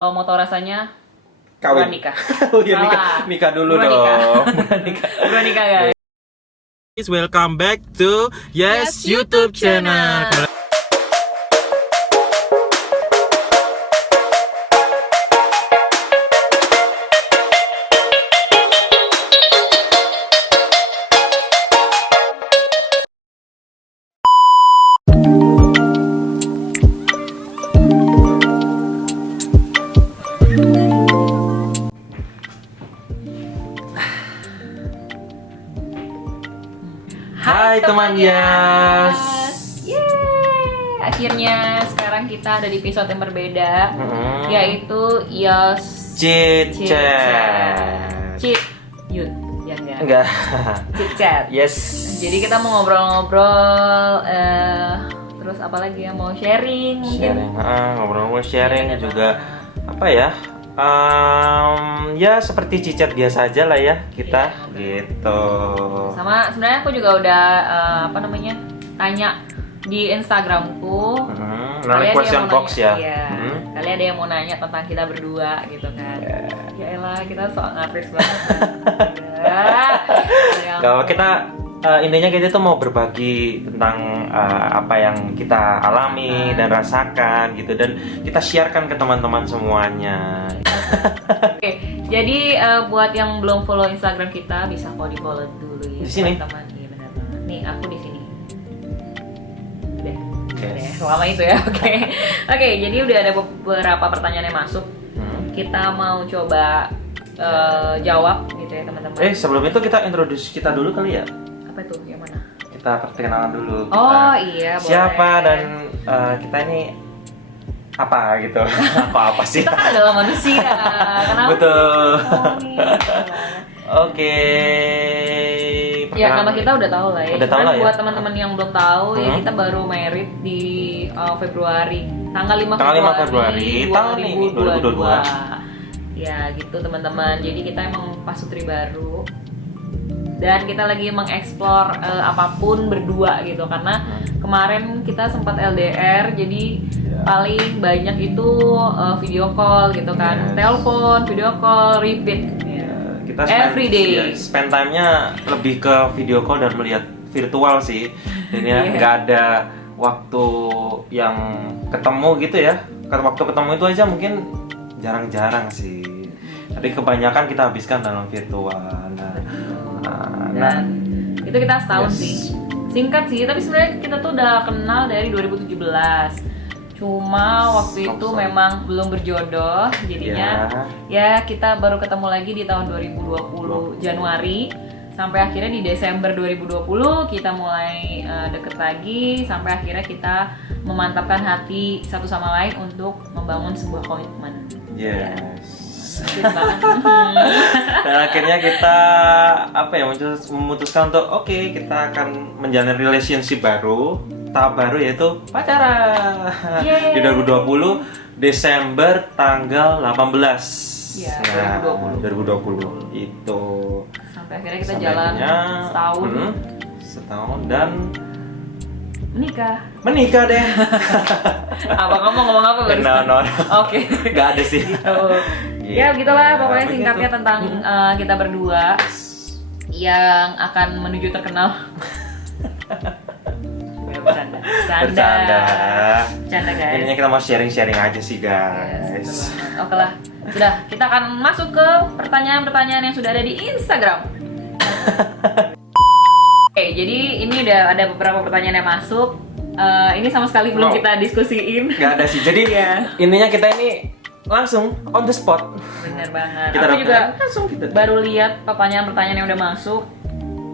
Kalau mau tahu rasanya, Kawin. buruan nikah. Oh iya, Salah. nikah dulu Buruan nikah. dong. Buruan nikah. Buruan nikah guys. Guys, welcome back to Yes YouTube channel. Hai teman Yas. Yeay. Akhirnya sekarang kita ada di episode yang berbeda, yaitu Yos Chit Chit Chat. Chit Yud, ya enggak? Enggak. Chit Chat. Yes. Jadi kita mau ngobrol-ngobrol, terus apa lagi ya? Mau sharing mungkin. Sharing, ngobrol-ngobrol sharing Iya, bener juga banget. apa ya? Ya seperti cicat biasa aja lah ya kita Iya, gitu. Sama sebenarnya aku juga udah tanya di Instagramku. Melalui question mau box nanya, ya. iya. Kali ada yang mau nanya tentang kita berdua gitu kan. Ya elah, kita sok ngartis banget. Gak apa, kita intinya kita tuh mau berbagi tentang apa yang kita alami dan rasakan gitu, dan kita sharekan ke teman-teman semuanya. Oke, jadi buat yang belum follow Instagram kita bisa kok di follow dulu ya. Di sini? Teman, iya benar banget. Nih aku di sini. Udah. Yes. Udah, selama itu ya. Oke. Oke, jadi udah ada beberapa pertanyaan yang masuk. Kita mau coba jawab gitu ya teman-teman. Sebelum itu kita introduce kita dulu kali ya. Apa itu? Yang mana? Kita perkenalan dulu. Oh iya, boleh. Siapa dan kita ini apa gitu? Apa sih? Kita kan adalah manusia. Kenapa Betul. sih? Oh, nih. Oke. Ya nama kita udah tahu lah ya. Udah tahu Cuman lah ya. buat teman-teman yang belum tahu ya, kita baru married di Februari. Tanggal 5 Tanggal 5 Februari tahun ini, 2022. Ya gitu teman-teman. Jadi kita emang pasutri baru. Dan kita lagi mengeksplor apapun berdua gitu, karena kemarin kita sempat LDR, jadi paling banyak itu video call gitu kan, telepon, video call, repeat. Kita Every day. ya, spend time-nya lebih ke video call dan melihat virtual sih. Jadi ya nggak ada waktu yang ketemu gitu ya. Waktu ketemu itu aja mungkin jarang-jarang sih. Tapi kebanyakan kita habiskan dalam virtual. Dan itu kita setahun Yes. sih, singkat sih, tapi sebenarnya kita tuh udah kenal dari 2017. Cuma waktu itu memang belum berjodoh, jadinya ya kita baru ketemu lagi di tahun 2020 Januari, sampai akhirnya di Desember 2020 kita mulai deket lagi, sampai akhirnya kita memantapkan hati satu sama lain untuk membangun sebuah komitmen. Yes. Sweet banget. Dan akhirnya kita memutuskan untuk oke, kita akan menjalin relationship baru, tahap baru yaitu pacaran. Yeay. Di 2020 Desember tanggal 18. Iya, 2020 itu. Sampai akhirnya kita Sampai jalan akhirnya, setahun. Setahun dan menikah deh. Apa kamu ngomong apa barusan? No. Oke. Gak ada sih. Ya begitulah pokoknya Begitu. singkatnya tentang kita berdua yang akan menuju terkenal. Bercanda guys. Intinya kita mau sharing aja sih Yes, guys. betul banget. Oke lah, sudah kita akan masuk ke pertanyaan-pertanyaan yang sudah ada di Instagram. Oke, jadi ini udah ada beberapa pertanyaan yang masuk. Ini sama sekali belum kita diskusiin. Gak ada sih. Jadi intinya kita ini langsung on the spot. Bener banget. Kita Aku juga langsung kita baru lihat pertanyaan-pertanyaan yang udah masuk,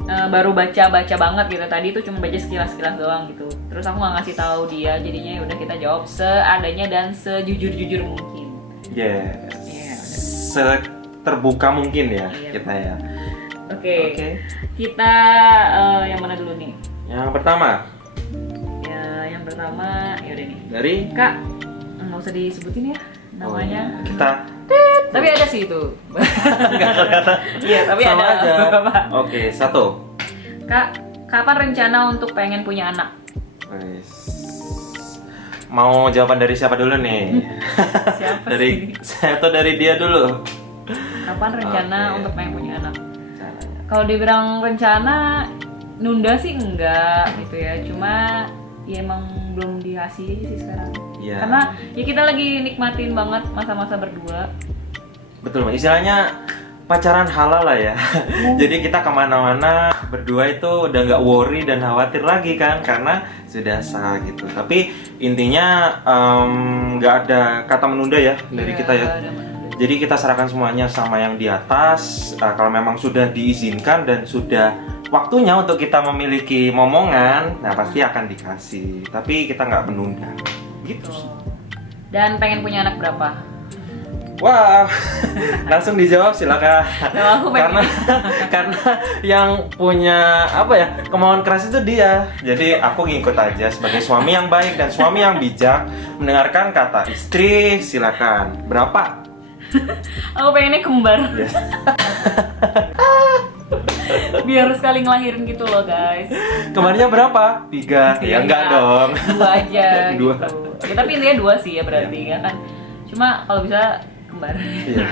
baru baca banget gitu. Tadi itu cuma baca sekilas-sekilas doang gitu. Terus aku nggak ngasih tahu dia, jadinya ya udah kita jawab seadanya dan sejujur-jujur mungkin. Yes. Terbuka mungkin ya kita ya. Oke. Kita yang mana dulu nih? Yang pertama. Ya, yang pertama ya udah nih. Dari Kak, nggak usah disebutin ya namanya. Kita Tapi ada sih itu. nggak kelihatan. Iya, tapi Sama ada aja. beberapa. Oke, 1. Kak, kapan rencana untuk pengen punya anak? Guys. mau jawaban dari siapa dulu nih? Siapa Dari sih? saya atau dari dia dulu? Kapan rencana Oke. untuk pengen punya anak? Caranya. Kalau dibilang rencana, nunda sih enggak gitu ya. Cuma ya emang belum dikasih aja sih sekarang. Iya. Karena ya kita lagi nikmatin banget masa-masa berdua. Betul, istilahnya pacaran halal lah ya. Jadi kita kemana-mana berdua itu udah nggak worry dan khawatir lagi kan, karena sudah sah gitu. Tapi intinya nggak ada kata menunda ya dari Iya, kita ya. ada menunda. Jadi kita serahkan semuanya sama yang di atas. Kalau memang sudah diizinkan dan sudah waktunya untuk kita memiliki momongan, nah pasti akan dikasih. Tapi kita nggak menunda. Gitu sih. Dan pengen punya anak berapa? Wah, langsung dijawab silakan. Nah, aku pengen. Karena yang punya apa ya kemauan keras itu dia. Jadi aku ngikut aja sebagai suami yang baik dan suami yang bijak, mendengarkan kata istri. Silakan. Berapa? Aku pengennya kembar. Ya. Biar sekali ngelahirin gitu loh guys. Kemarinnya berapa? 3. Ya enggak dong. 2 aja. Dua. Gitu. Ya, tapi intinya 2 sih ya berarti ya kan. Cuma kalau bisa kembar. Iya.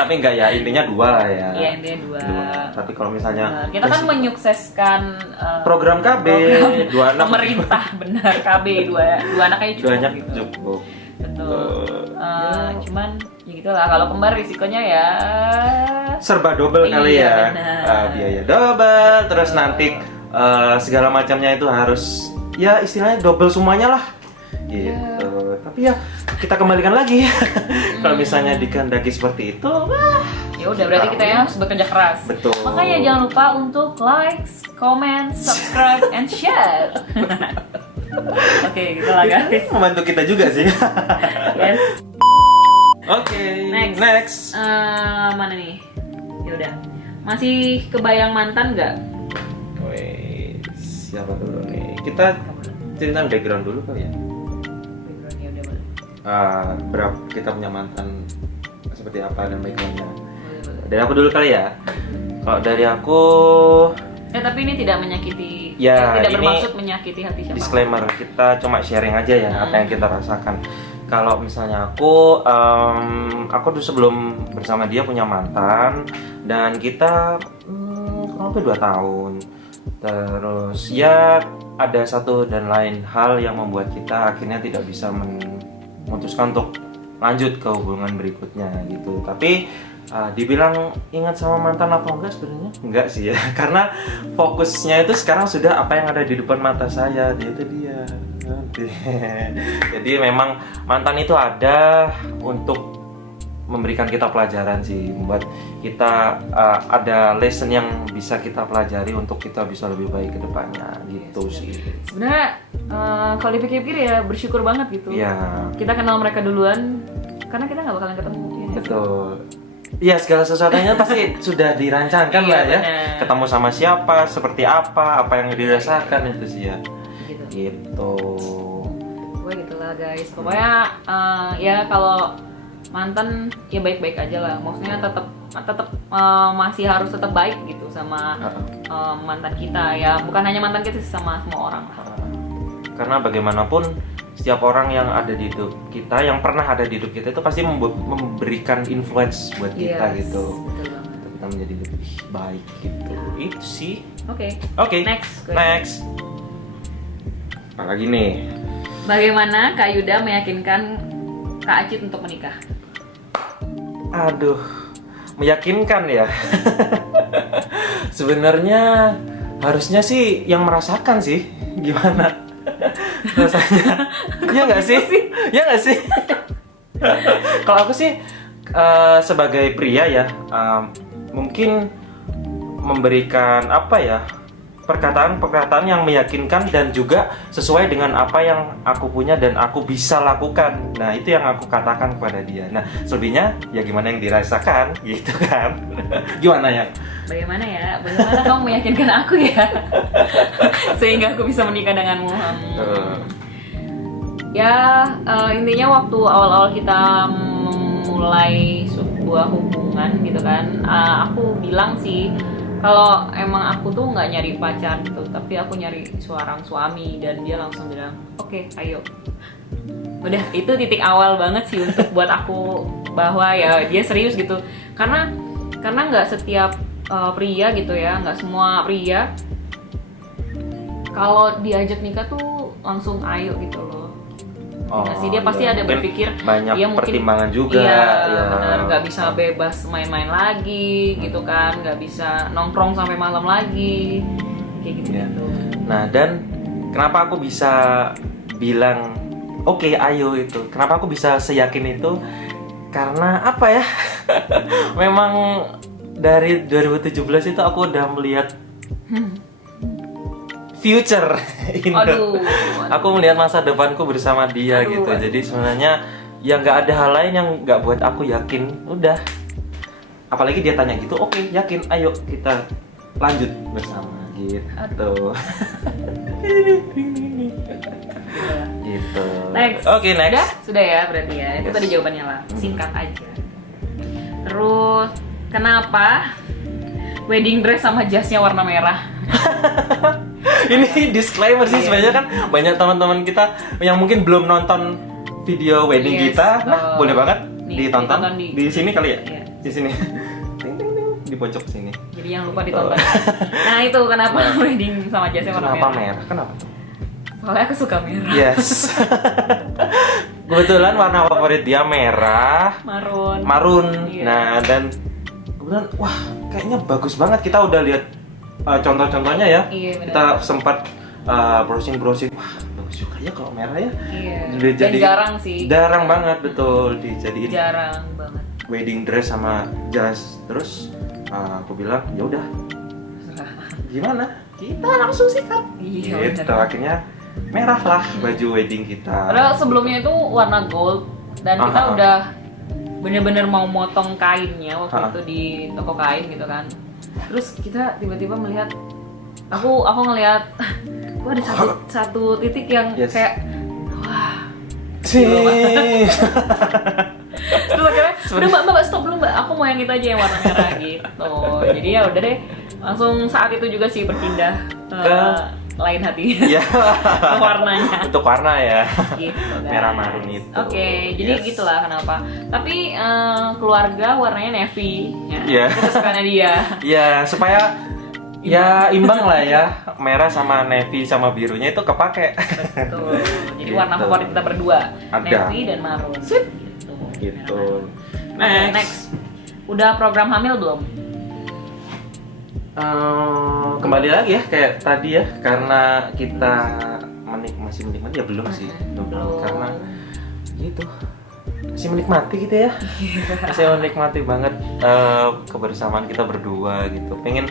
Tapi enggak ya, intinya 2 lah ya. Iya intinya 2. Tapi kalau misalnya Kita kan menyukseskan program KB, 2 anak. pemerintah benar KB 2 anak aja cukup. 2 anak gitu. cukup. Betul. Cuman ya gitulah kalau kembar risikonya ya Serba double kali Iya, ya. benar. Biaya double, terus nanti segala macamnya itu harus ya istilahnya double semuanya lah. Gitu. Tapi ya kita kembalikan lagi. Kalau misalnya dikehendaki seperti itu, ya udah berarti kita ya harus bekerja keras. Betul. Makanya jangan lupa untuk like, comment, subscribe, and share. Oke, gitu lah guys. membantu kita juga sih. Yes. Oke, Next. next. Mana nih? Ya udah. Masih kebayang mantan nggak? Wih, siapa dulu nih? Kita cerita background dulu kali ya. Backgroundnya udah boleh. Berapa kita punya mantan seperti apa dan backgroundnya? Boleh. Dari aku dulu kali ya. Kalau dari aku, Tapi ini tidak menyakiti. Ya, tidak ini bermaksud menyakiti hati siapa. disclaimer, kita cuma sharing aja ya apa yang kita rasakan. Kalau misalnya aku tuh sebelum bersama dia punya mantan dan kita kurang lebih 2 tahun. Terus ya ada satu dan lain hal yang membuat kita akhirnya tidak bisa memutuskan untuk lanjut ke hubungan berikutnya gitu. Tapi dibilang ingat sama mantan apa enggak, sebenarnya enggak sih ya. Karena fokusnya itu sekarang sudah apa yang ada di depan mata saya, itu dia. Jadi memang mantan itu ada untuk memberikan kita pelajaran sih, membuat kita ada lesson yang bisa kita pelajari untuk kita bisa lebih baik ke depannya gitu sih. Sebenarnya kalau dipikir-pikir ya bersyukur banget gitu. Iya. Kita kenal mereka duluan karena kita nggak bakalan ketemu. Ya. Betul. Iya, segala sesuatunya pasti sudah dirancangkan Iya, lah ya. benar. Ketemu sama siapa, seperti apa yang dirasakan itu sih ya. Gitu. Gitu. Gue gitulah guys. Pokoknya ya kalau mantan ya baik-baik aja lah. Maksudnya tetap masih harus tetap baik gitu sama mantan kita ya. Bukan hanya mantan kita sih, sama semua orang. Karena bagaimanapun setiap orang yang ada di hidup kita, yang pernah ada di hidup kita itu pasti memberikan influence buat kita Yes, gitu. betul banget. Kita menjadi lebih baik gitu. Itu sih. Oke. Oke. Next. Next. Apalagi nih? Bagaimana Kak Yuda meyakinkan Kak Acit untuk menikah? Aduh, meyakinkan ya. Sebenarnya harusnya sih yang merasakan sih, gimana rasanya? Ya nggak sih? Ya nggak sih? Kalau aku sih sebagai pria ya, mungkin memberikan apa ya, perkataan-perkataan yang meyakinkan dan juga sesuai dengan apa yang aku punya dan aku bisa lakukan. Nah, itu yang aku katakan kepada dia. Nah, selebihnya ya gimana yang dirasakan gitu kan. Gimana ya? Bagaimana kamu meyakinkan aku ya sehingga aku bisa menikah denganmu? Ya intinya waktu awal-awal kita mulai sebuah hubungan gitu kan, aku bilang sih Kalau emang aku tuh nggak nyari pacar gitu, tapi aku nyari seorang suami, dan dia langsung bilang, oke, ayo. Udah, itu titik awal banget sih untuk buat aku bahwa ya dia serius gitu. Karena nggak setiap pria gitu ya, nggak semua pria kalau diajak nikah tuh langsung ayo gitu loh. Nggak sih, dia pasti ada berpikir banyak dia mungkin pertimbangan juga. Iya, benar, nggak bisa bebas main-main lagi gitu kan, nggak bisa nongkrong sampai malam lagi kayak gitu gitu. Nah, dan kenapa aku bisa bilang oke, ayo itu? Kenapa aku bisa seyakin itu? Karena apa ya? Memang dari 2017 itu aku udah melihat future Indo. Aduh. Aku melihat masa depanku bersama dia gitu. Jadi sebenarnya ya nggak ada hal lain yang nggak buat aku yakin. Udah. Apalagi dia tanya gitu, oke, yakin, ayo kita lanjut bersama gitu. Gitu. Next. Oke, next. Sudah ya berarti ya. Itu tadi jawabannya lah. Singkat aja. Terus kenapa wedding dress sama jasnya warna merah? Ini disclaimer sih, sebenarnya kan banyak teman-teman kita yang mungkin belum nonton video wedding kita. Nah, boleh banget ditonton di sini kali ya. Di sini. Ting, ting, ting. Di pojok sini. Jadi jangan lupa ditonton. Nah, itu kenapa wedding sama jasnya warna merah? Kenapa merah? Kenapa? Soalnya aku suka merah. Yes. Kebetulan warna favorit dia merah, marun. Iya. Nah, dan kebetulan wah, kayaknya bagus banget. Kita udah lihat contoh-contohnya ya. Iya, kita sempat browsing. Wah, bagus juga ya kalau merah ya. Iya. Dan jarang sih. Jarang banget, betul, dijadiin. Jarang banget. Wedding dress sama jas. Terus aku bilang, ya udah. Gimana? Kita langsung sikat. Iya. Gitu, akhirnya merah lah baju wedding kita. Padahal sebelumnya itu warna gold, dan kita udah bener-bener mau motong kainnya waktu itu di toko kain gitu kan. Terus kita tiba-tiba melihat, aku ngelihat, kok ada satu titik yang kayak wah. Terus akhirnya udah mbak stop dulu mbak, aku mau yang itu aja yang warna merah gitu. Jadi ya udah deh, langsung saat itu juga sih berpindah ke lain hati. Ya. Warnanya. Untuk warna ya. Gitu, merah marun itu. Oke, jadi gitulah kenapa. Tapi keluarga warnanya navy. Ya. Itu kesukaannya dia. Ya, supaya ya imbang lah ya, merah sama navy sama birunya itu kepake. Betul. Jadi gitu. warna favorit kita berdua, ada navy dan marun. Gitu. Next. Udah program hamil belum? Kembali lagi ya kayak tadi ya, karena kita masih menikmati ya belum sih, belum. Karena gitu masih menikmati gitu ya. Masih menikmati banget kebersamaan kita berdua gitu. Pengen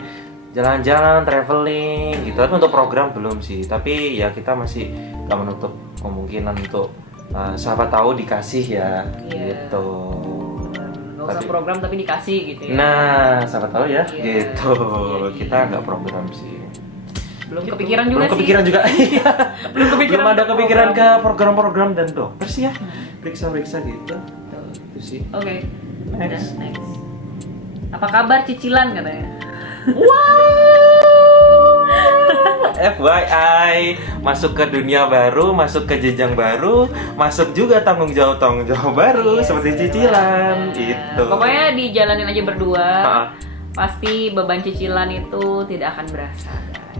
jalan-jalan, traveling gitu. Tapi untuk program belum sih. Tapi ya kita masih gak menutup kemungkinan untuk siapa tahu dikasih ya. Gitu. Gak usah program tapi dikasih gitu ya. Nah, siapa tahu ya. Gitu. Kita nggak program sih. Belum kepikiran juga belum kepikiran sih. juga. belum kepikiran. Belum ada kepikiran ke program-program dan dokter sih ya. Periksa-periksa gitu. Itu sih. Oke. Next. Apa kabar cicilan katanya? FYI, masuk ke dunia baru, masuk ke jenjang baru, masuk juga tanggung jawab baru seperti cicilan gitu. Pokoknya dijalanin aja berdua. Pasti beban cicilan itu tidak akan berasa.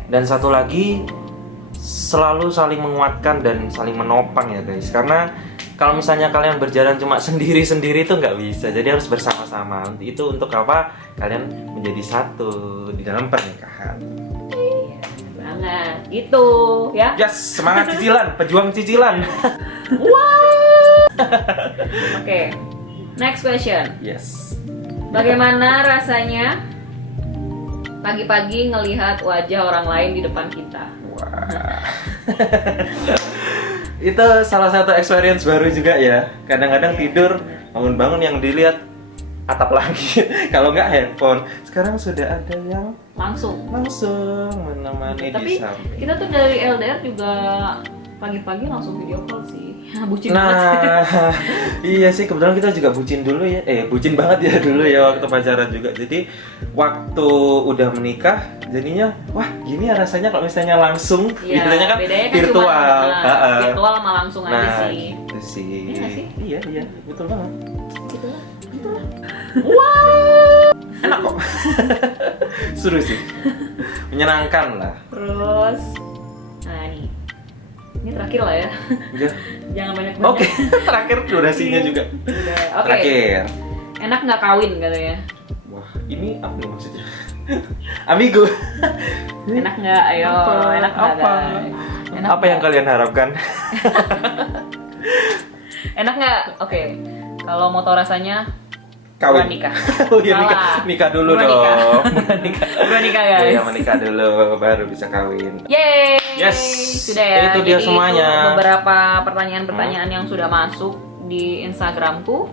Dan satu lagi, selalu saling menguatkan dan saling menopang ya guys. Karena kalau misalnya kalian berjalan cuma sendiri-sendiri itu nggak bisa. Jadi harus bersama-sama. Itu untuk apa? Kalian menjadi satu di dalam pernikahan. Banget gitu ya. Yes, semangat cicilan, pejuang cicilan. Oke. Next question. Yes. Bagaimana rasanya pagi-pagi ngelihat wajah orang lain di depan kita? Wah. Itu salah satu experience baru juga ya. Kadang-kadang tidur bangun-bangun yang dilihat atap lagi. Kalau nggak handphone. Sekarang sudah ada yang langsung menemani tapi di samping. kita tuh dari LDR juga pagi-pagi langsung video call sih. Bucin Nah, banget. iya sih kebetulan kita juga bucin dulu ya. Bucin banget ya dulu ya waktu pacaran juga. Jadi waktu udah menikah jadinya wah gini ya rasanya kalau misalnya langsung. Iya, Biasanya kan bedanya kan virtual. cuma virtual sama langsung aja Nah, sih. gitu sih. Iya nggak sih? Iya, betul banget. Gitulah. Enak kok. Seru sih. Menyenangkan lah. Terus, nah ini terakhir lah ya. Ya. Jangan banyak-banyak. Oke, terakhir durasinya juga. Udah. Oke. Terakhir. Enak nggak kawin katanya? Wah, ini apa nih maksudnya? Amigo. Enak nggak? Ayo, enak nggak? Apa? Guys? Enak Apa yang nggak? kalian harapkan? Enak nggak? Oke. Kalau mau tahu rasanya, Kawin. bukan nikah. Oh iya, Salah. nikah dulu Bukan dong. nikah. Bukan nikah guys. Iya, menikah dulu baru bisa kawin. Yeay. Yes. Sudah ya. Itu dia Jadi semuanya. Itu beberapa pertanyaan-pertanyaan yang sudah masuk di Instagramku.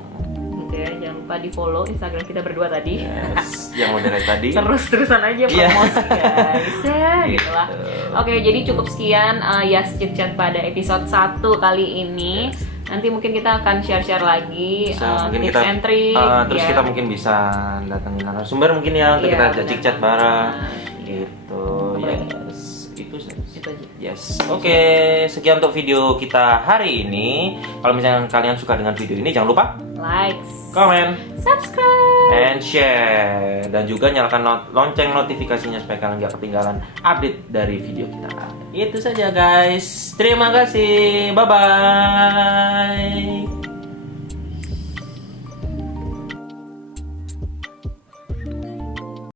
Gitu ya. Jangan lupa di follow Instagram kita berdua tadi. Yes, yang moderate tadi. Terus-terusan aja Iya. promosi guys. Ya, Gitu. gitulah. Oke, jadi cukup sekian Yas Chit Chat pada episode 1 kali ini. Yes. Nanti mungkin kita akan share-share lagi Mungkin tips kita and trick. terus ya. kita mungkin bisa datengin narasumber mungkin ya untuk Iya, kita benar. chat bareng. Nah, Gitu. Apa lagi? Yes. Itu saja. Itu aja. Yes. Oke, sekian untuk video kita hari ini. Kalau misalnya kalian suka dengan video ini jangan lupa Likes, comment, subscribe. and share, dan juga nyalakan lonceng notifikasinya supaya kalian nggak ketinggalan update dari video kita. Itu saja guys. Terima kasih. Bye bye.